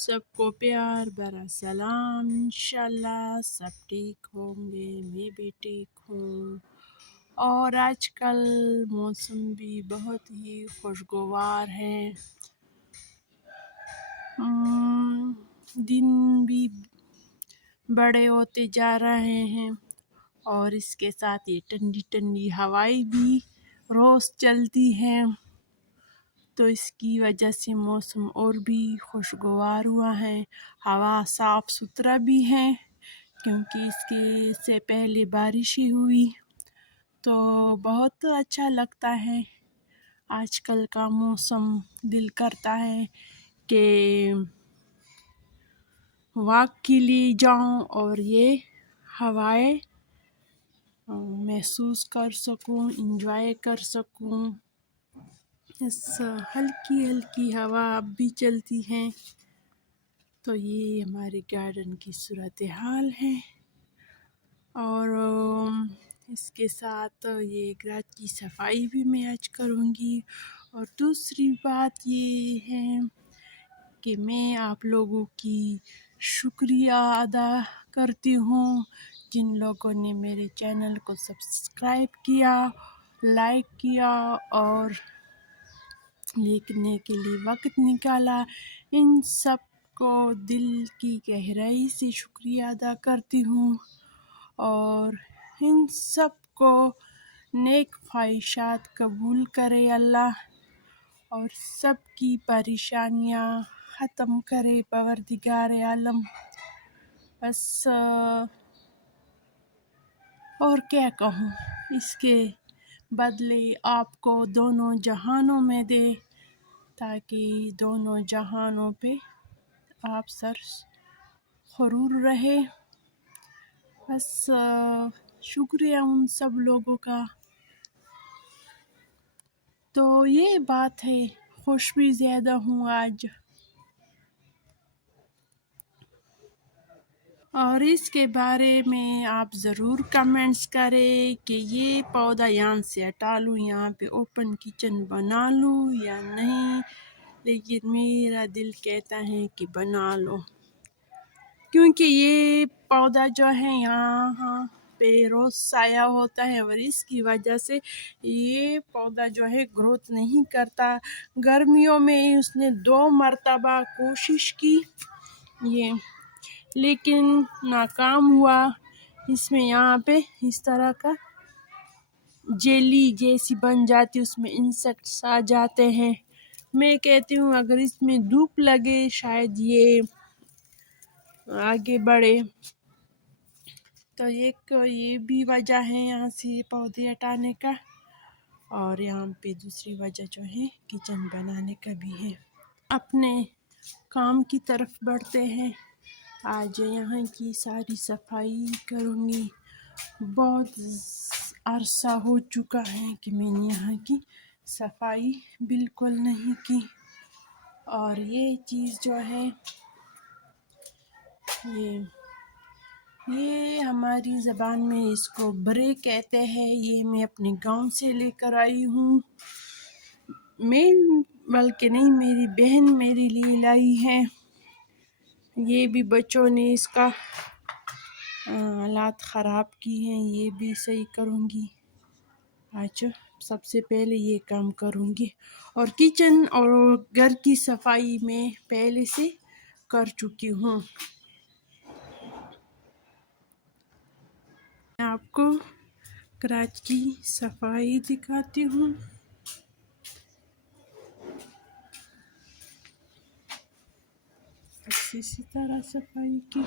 सबको प्यार भरा सलाम। इंशाल्लाह सब ठीक होंगे, मैं भी ठीक हूँ। और आजकल मौसम भी बहुत ही खुशगवार है। दिन भी बड़े होते जा रहे हैं और इसके साथ ये ठंडी ठंडी हवाएं भी रोज़ चलती हैं, तो इसकी वजह से मौसम और भी खुशगवार हुआ है। हवा साफ़ सुथरा भी है क्योंकि इसके से पहले बारिश ही हुई, तो बहुत अच्छा लगता है। आजकल का मौसम दिल करता है कि वॉक के लिए जाऊं और ये हवाएं महसूस कर सकूं, इंजॉय कर सकूं। इस हल्की हल्की हवा अब भी चलती है। तो ये हमारे गार्डन की सूरत हाल है। और इसके साथ ये घर की सफाई भी मैं आज करूँगी। और दूसरी बात ये है कि मैं आप लोगों की शुक्रिया अदा करती हूँ जिन लोगों ने मेरे चैनल को सब्सक्राइब किया, लाइक किया और देखने के लिए वक्त निकाला। इन सब को दिल की गहराई से शुक्रिया अदा करती हूँ और इन सब को नेक ख्वाहिशात कबूल करे अल्लाह और सबकी परेशानियाँ ख़त्म करे परवरदिगार आलम। बस और क्या कहूँ, इसके बदले आपको दोनों जहानों में दे ताकि दोनों जहानों पे आप सर खरूर रहे। बस शुक्रिया उन सब लोगों का। तो ये बात है, खुश भी ज़्यादा हूँ आज। और इसके बारे में आप ज़रूर कमेंट्स करें कि ये पौधा यहाँ से हटा लूँ, यहाँ पे ओपन किचन बना लूँ या नहीं। लेकिन मेरा दिल कहता है कि बना लो, क्योंकि ये पौधा जो है यहाँ पे रोज़ साया होता है और इसकी वजह से ये पौधा जो है ग्रोथ नहीं करता। गर्मियों में उसने 2 मरतबा कोशिश की ये, लेकिन नाकाम हुआ। इसमें यहाँ पे इस तरह का जेली जैसी बन जाती, उसमें इंसेक्ट्स आ जाते हैं। मैं कहती हूँ अगर इसमें धूप लगे शायद ये आगे बढ़े। तो एक ये भी वजह है यहाँ से पौधे हटाने का। और यहाँ पे दूसरी वजह जो है किचन बनाने का भी है। अपने काम की तरफ बढ़ते हैं। आज यहाँ की सारी सफाई करूँगी। बहुत अरसा हो चुका है कि मैंने यहाँ की सफाई बिल्कुल नहीं की। और ये चीज़ जो है ये हमारी ज़बान में इसको बरे कहते हैं। ये मैं अपने गांव से लेकर आई हूँ। मैं बल्कि नहीं, मेरी बहन मेरे लिए लाई है। ये भी बच्चों ने इसका हालात ख़राब की हैं, ये भी सही करूँगी। आज सबसे पहले ये काम करूँगी। और किचन और घर की सफाई में पहले से कर चुकी हूँ। आपको गैराज की सफाई दिखाती हूँ। इसी तरह सफाई की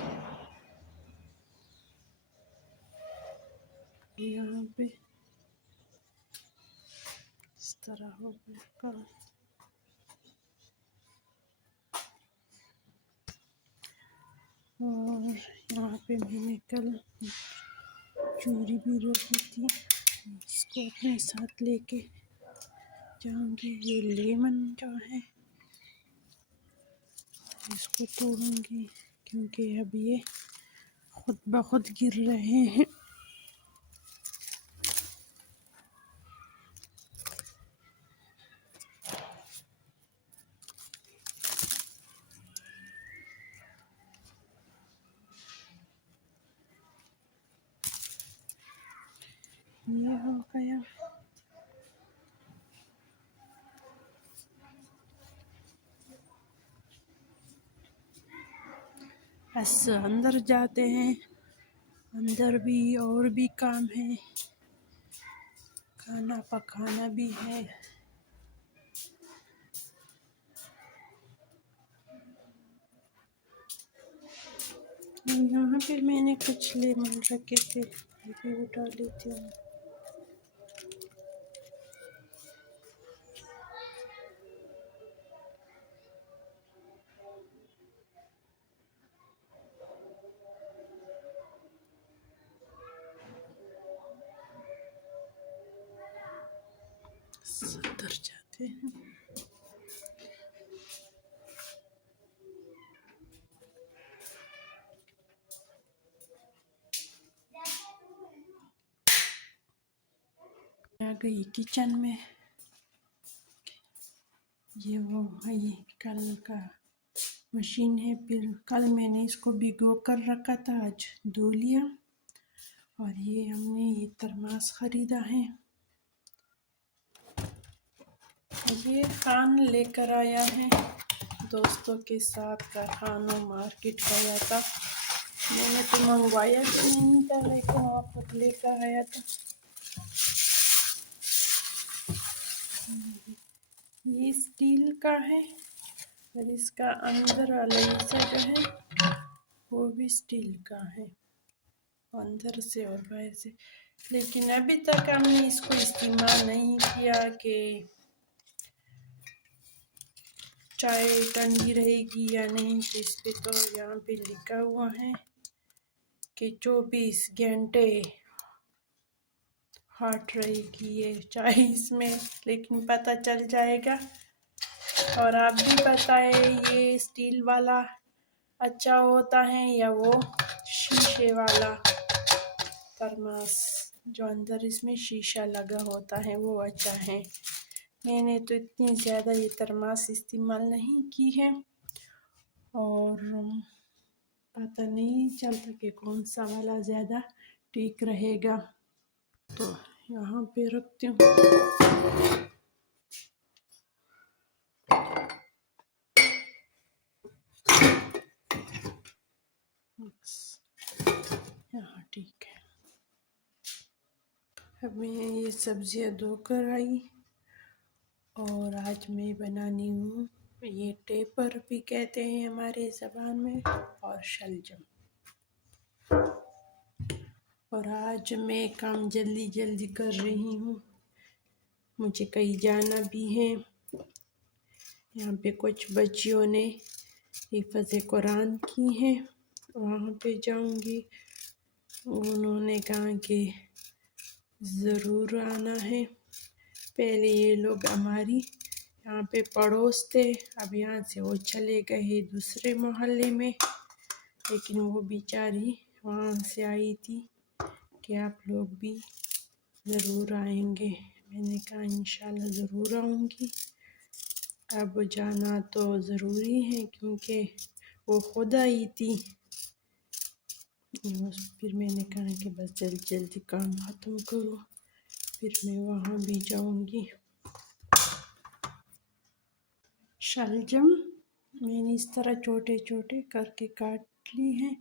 यहाँ पे इस तरह हो गया। और यहाँ पे मैंने कल चूड़ी भी रखी थी, इसको अपने साथ लेके जाऊंगी। ये लेमन जो है इसको तोड़ूंगी क्योंकि अब ये खुद ब खुद गिर रहे हैं। बस अंदर जाते हैं। अंदर भी और भी काम है, खाना पकाना भी है। यहाँ पे मैंने कुछ लेमन रखे थे, ये भी उठा लेती हूँ। अंदर जाते हैं। आ गई किचन में। ये वो है, ये कल का मशीन है, फिर कल मैंने इसको भिगो कर रखा था, आज धो लिया। और ये हमने ये थर्मास ख़रीदा है। ये खान लेकर आया है, दोस्तों के साथ का खाना मार्केट गया था। मैंने तो मंगवाया भी नहीं था, लेकिन वहाँ पर लेकर आया था। ये स्टील का है और इसका अंदर वाला हिस्सा जो है वो भी स्टील का है, अंदर से और बाहर से। लेकिन अभी तक हमने इसको इस्तेमाल नहीं किया कि चाय ठंडी रहेगी या नहीं। तो इस पे तो यहाँ पे लिखा हुआ है कि 24 घंटे हॉट रहेगी ये चाय इसमें, लेकिन पता चल जाएगा। और आप भी बताएं, ये स्टील वाला अच्छा होता है या वो शीशे वाला थर्मास जो अंदर इसमें शीशा लगा होता है वो अच्छा है। मैंने तो इतनी ज़्यादा ये थर्मास इस्तेमाल नहीं की है और पता नहीं चलता कि कौन सा वाला ज़्यादा ठीक रहेगा। तो यहाँ पे रखती हूँ। यहाँ ठीक है। अब मैं ये सब्जियाँ धोकर आई और आज मैं बनानी हूँ, ये टेपर भी कहते हैं हमारे ज़बान में, और शलजम। और आज मैं काम जल्दी जल्दी कर रही हूँ, मुझे कहीं जाना भी है। यहाँ पे कुछ बच्चियों ने हिफ़्ज़ कुरान की है, वहाँ पे जाऊँगी। उन्होंने कहा कि ज़रूर आना है। पहले ये लोग हमारी यहाँ पे पड़ोस थे, अब यहाँ से वो चले गए दूसरे मोहल्ले में। लेकिन वो बेचारी वहाँ से आई थी कि आप लोग भी ज़रूर आएंगे। मैंने कहा इंशाल्लाह ज़रूर आऊँगी। अब जाना तो ज़रूरी है क्योंकि वो खुद आई थी। फिर मैंने कहा कि बस जल्दी जल्दी काम ख़त्म करो, फिर मैं वहाँ भी जाऊँगी। शलजम मैंने इस तरह छोटे छोटे करके काट ली हैं।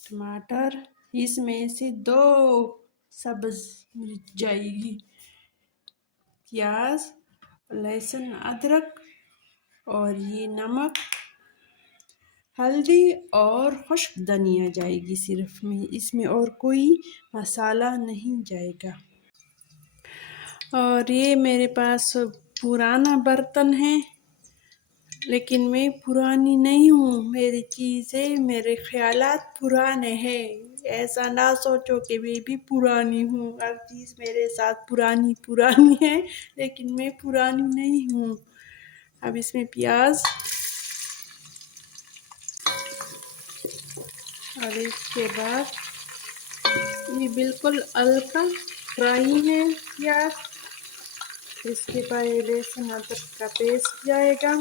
टमाटर, इसमें से 2 सब्ज़ मिर्च जाएगी, प्याज, लहसुन, अदरक, और ये नमक, हल्दी और खुश्क धनिया जाएगी सिर्फ में, इसमें और कोई मसाला नहीं जाएगा। और ये मेरे पास पुराना बर्तन है, लेकिन मैं पुरानी नहीं हूँ। मेरी चीज़ें, मेरे ख्यालात पुराने हैं। ऐसा ना सोचो कि मैं भी पुरानी हूँ, हर चीज़ मेरे साथ पुरानी पुरानी है, लेकिन मैं पुरानी नहीं हूँ। अब इसमें प्याज, और इसके बाद ये बिल्कुल हल्का फ्राई है प्याज। इसके बाद लहसुन अदरक का पेस्ट जाएगा।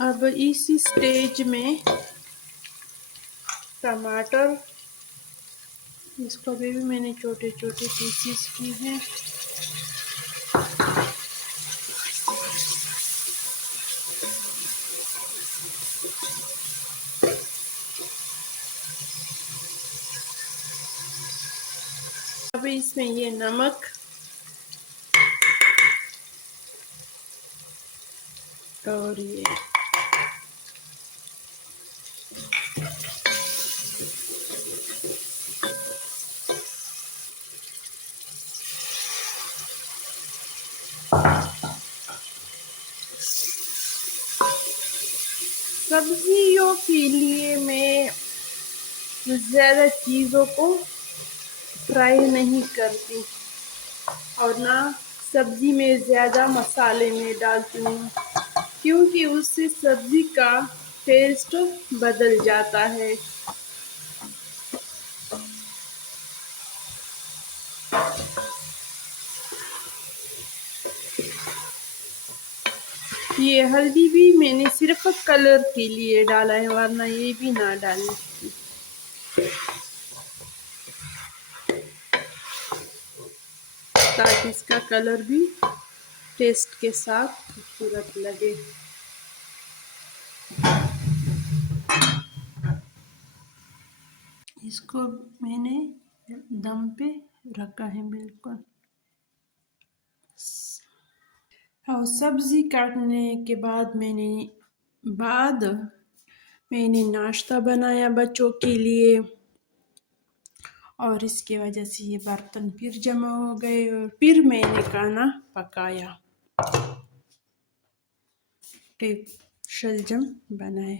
अब इसी स्टेज में टमाटर इसको अभी भी मैंने छोटे छोटे पीसेस की हैं। अभी इसमें ये नमक और ये सब्जियों के लिए मैं ज़्यादा चीज़ों को फ्राई नहीं करती और ना सब्जी में ज़्यादा मसाले में डालती हूँ, क्योंकि उससे सब्जी का टेस्ट बदल जाता है। ये हल्दी भी मैंने सिर्फ कलर के लिए डाला है, वरना ये भी ना डालनी, ताकि इसका कलर भी टेस्ट के साथ खूबसूरत लगे। इसको मैंने दम पे रखा है बिल्कुल। और सब्ज़ी काटने के बाद मैंने नाश्ता बनाया बच्चों के लिए, और इसकी वजह से ये बर्तन फिर जमा हो गए और फिर मैंने खाना पकाया, टिप शलजम बनाए।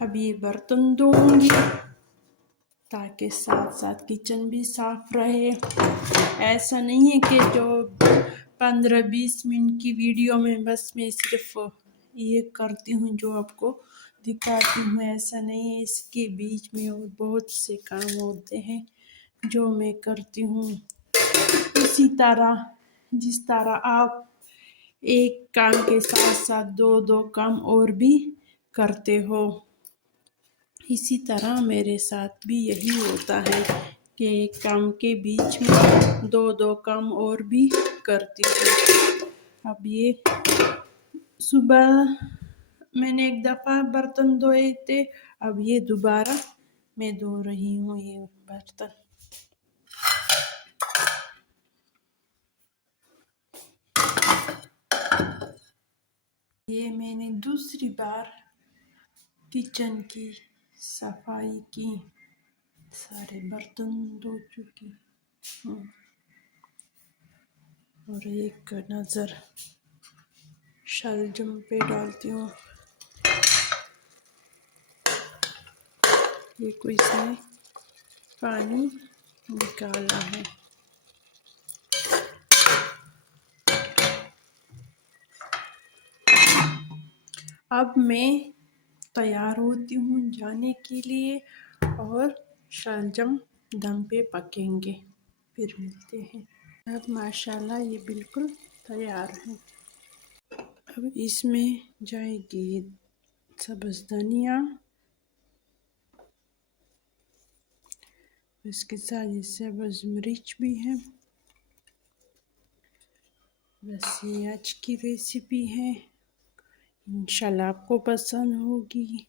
अब ये बर्तन धोऊंगी ताकि साथ साथ किचन भी साफ रहे। ऐसा नहीं है कि जो 15-20 मिनट की वीडियो में बस मैं सिर्फ ये करती हूँ जो आपको दिखाती हूँ, ऐसा नहीं है। इसके बीच में और बहुत से काम होते हैं जो मैं करती हूँ। इसी तरह जिस तरह आप एक काम के साथ साथ दो काम और भी करते हो, इसी तरह मेरे साथ भी यही होता है कि एक काम के बीच में दो काम और भी करती हूँ। अब ये सुबह मैंने एक दफ़ा बर्तन धोए थे, अब ये दोबारा मैं धो रही हूँ ये बर्तन। ये मैंने दूसरी बार किचन की सफाई की, सारे बर्तन धो चुकी हूँ और एक नज़र शलजम पे डालती हूँ। ये कोई इसमें पानी निकाला है। अब मैं तैयार होती हूँ जाने के लिए और शलजम दम पे पकेंगे, फिर मिलते हैं। अब माशाल्लाह ये बिल्कुल तैयार है। अब इसमें जाएगी सब्ज़ धनिया, इसके साथ ये सब्ज़ मिर्च भी है। बस ये आज की रेसिपी है, इंशाल्लाह आपको पसंद होगी।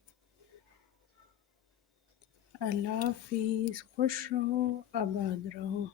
अल्लाह हाफिज़, खुश रहो, आबाद रहो।